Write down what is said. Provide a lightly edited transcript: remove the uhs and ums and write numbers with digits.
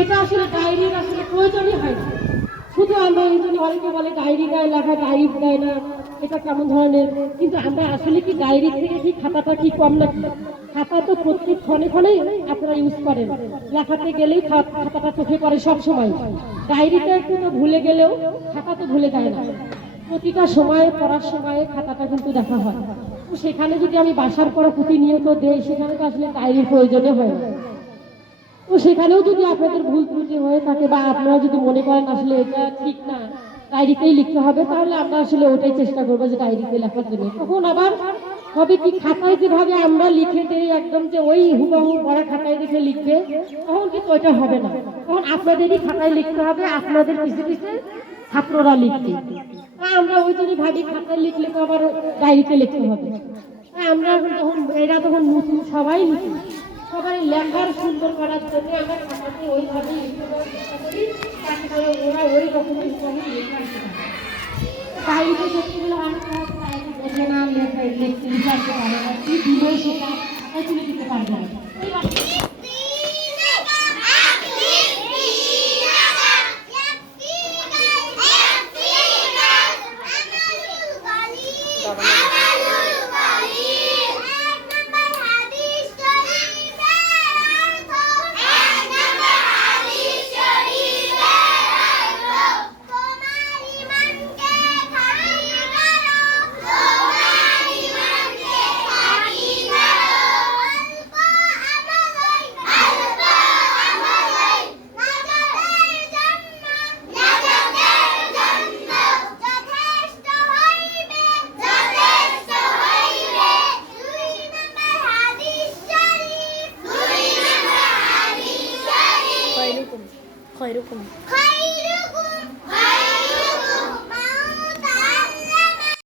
এটা আসলে ডায়েরির আসলে প্রয়োজনই হয় না। শুধু আমরা এই জন্য অনেকে বলে ডায়েরি গায়ে লেখা ডায়েরি দেয় না, এটা কেমন ধরনের। কিন্তু আমরা আসলে কি ডায়েরি থেকে কি খাতাটা কি কম নাকি? খাতা তো প্রত্যেক ক্ষণে ক্ষণেই আপনারা ইউজ করেন, লেখাতে গেলেই খাতাটা চোখে পড়ে সব সময়। ডায়েরিটা একটু তো ভুলে গেলেও খাতা তো ভুলে যায় না, প্রতিটা সময়ে পড়ার সময়ে খাতাটা কিন্তু দেখা হয়। তো সেখানে যদি আমি বাসার পড়া প্রতিনিয়ত দেই, সেখানে তো আসলে ডায়েরির প্রয়োজনে হয় না। তো সেখানেও যদি আপনাদের ভুল ত্রুটি হয়ে থাকে বা আপনারা যদি মনে করেন আসলে এটা ঠিক না, ডায়েরিতেই লিখতে হবে, তাহলে আমরা আসলে ওটাই চেষ্টা করবো যে ডায়েরিতে লেখার জন্য। তখন আবার হবে কি, খাতায় যেভাবে আমরা লিখে দেই একদম যে ওই হুবহু পড়া খাতায় দেখে লিখবে, তখন কিন্তু ওইটা হবে না। তখন আপনাদেরই খাতায় লিখতে হবে, আপনাদের পিছে পিছে ছাত্ররা লিখবে। আমরা ওই জন্য ভাবি খাতায় লিখলে তো আবার ডায়েরিতে লিখতে হবে। আমরা এখন তখন এরা তখন নতুন সবাই নতুন, সবাই লেখার সুন্দর করার জন্য আমরা খাতাতে ওইভাবে লিখতে করার চেষ্টা করি, যাতে করে ওরা ওই রকমের লেখা আসতে পারে। ডায়েরিতে সত্যিগুলো অনেক ডায়েরি বোঝে না, লিখতে লিখতে পারে না, কি দিলে সেটা খাতায় তুলে দিতে পারবে না। خيركم